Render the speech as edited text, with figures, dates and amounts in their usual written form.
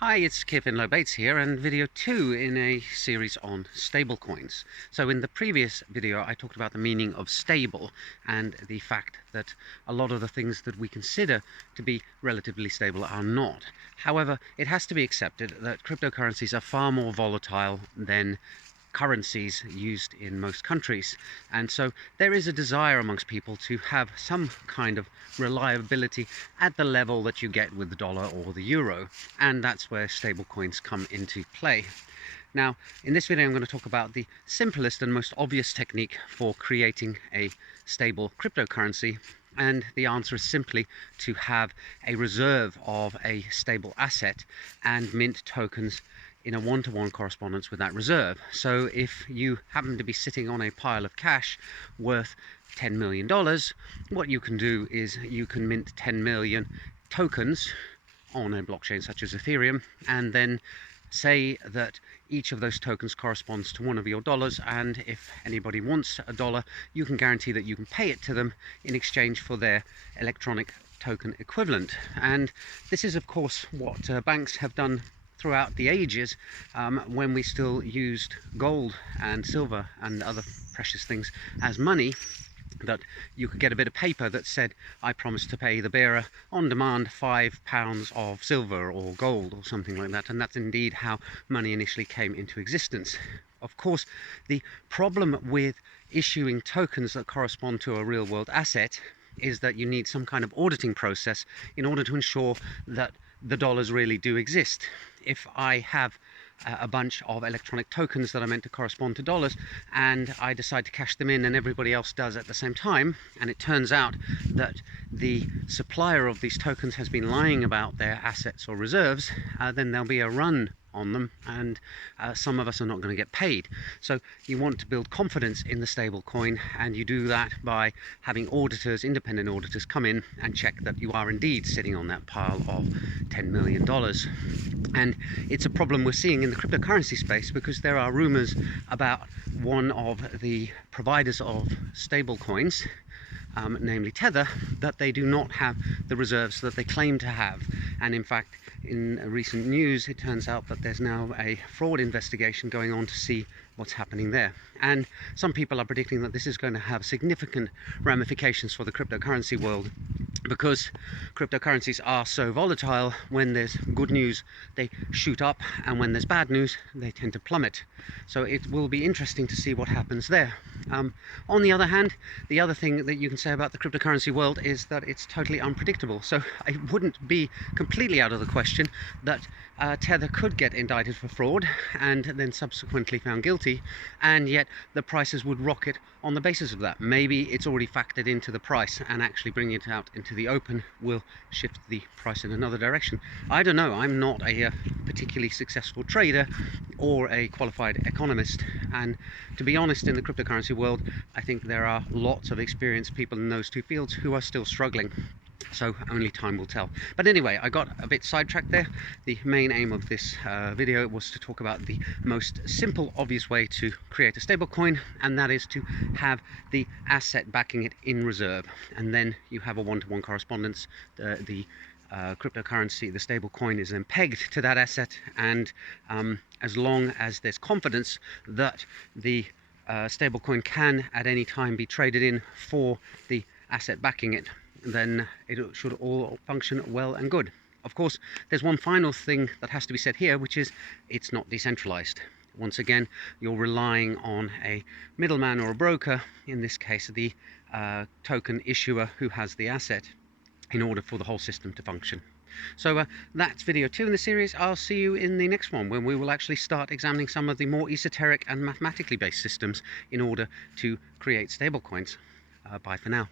Hi, it's Kevin Lobates here, and video 2 in a series on stablecoins. So in the previous video I talked about the meaning of stable and the fact that a lot of the things that we consider to be relatively stable are not. However, it has to be accepted that cryptocurrencies are far more volatile than currencies used in most countries, and so there is a desire amongst people to have some kind of reliability at the level that you get with the dollar or the euro, and that's where stablecoins come into play. Now, in this video I'm going to talk about the simplest and most obvious technique for creating a stable cryptocurrency, and the answer is simply to have a reserve of a stable asset and mint tokens in a one-to-one correspondence with that reserve. So if you happen to be sitting on a pile of cash worth $10 million, what you can do is you can mint 10 million tokens on a blockchain such as Ethereum, and then say that each of those tokens corresponds to one of your dollars, and if anybody wants a dollar, you can guarantee that you can pay it to them in exchange for their electronic token equivalent. And this is of course what banks have done throughout the ages, when we still used gold and silver and other precious things as money, that you could get a bit of paper that said, I promise to pay the bearer on demand £5 of silver or gold or something like that, and that's indeed how money initially came into existence. Of course, the problem with issuing tokens that correspond to a real world asset is that you need some kind of auditing process in order to ensure that the dollars really do exist. If I have a bunch of electronic tokens that are meant to correspond to dollars, and I decide to cash them in and everybody else does at the same time, and it turns out that the supplier of these tokens has been lying about their assets or reserves, then there'll be a run on them, and some of us are not going to get paid. So you want to build confidence in the stable coin, and you do that by having auditors, independent auditors, come in and check that you are indeed sitting on that pile of $10 million. And it's a problem we're seeing in the cryptocurrency space, because there are rumors about one of the providers of stable coins, namely Tether, that they do not have the reserves that they claim to have. And in fact, in recent news, it turns out that there's now a fraud investigation going on to see what's happening there. And some people are predicting that this is going to have significant ramifications for the cryptocurrency world, because cryptocurrencies are so volatile. When there's good news, they shoot up, and when there's bad news, they tend to plummet. So it will be interesting to see what happens there. On the other hand, the other thing that you can say about the cryptocurrency world is that it's totally unpredictable. So it wouldn't be completely out of the question that Tether could get indicted for fraud and then subsequently found guilty, and yet the prices would rocket on the basis of that. Maybe it's already factored into the price, and actually bringing it out into the open will shift the price in another direction. I don't know. I'm not a particularly successful trader or a qualified economist, and to be honest, in the cryptocurrency world, I think there are lots of experienced people in those two fields who are still struggling. So only time will tell. But anyway, I got a bit sidetracked there. The main aim of this video was to talk about the most simple, obvious way to create a stablecoin, and that is to have the asset backing it in reserve, and then you have a one-to-one correspondence. The cryptocurrency, the stable coin, is then pegged to that asset, and as long as there's confidence that the stablecoin can at any time be traded in for the asset backing it, then it should all function well and good. Of course, there's one final thing that has to be said here, which is it's not decentralized. Once again, you're relying on a middleman or a broker, in this case the token issuer who has the asset, in order for the whole system to function. So that's video 2 in the series. I'll see you in the next one, when we will actually start examining some of the more esoteric and mathematically based systems in order to create stablecoins. Bye for now.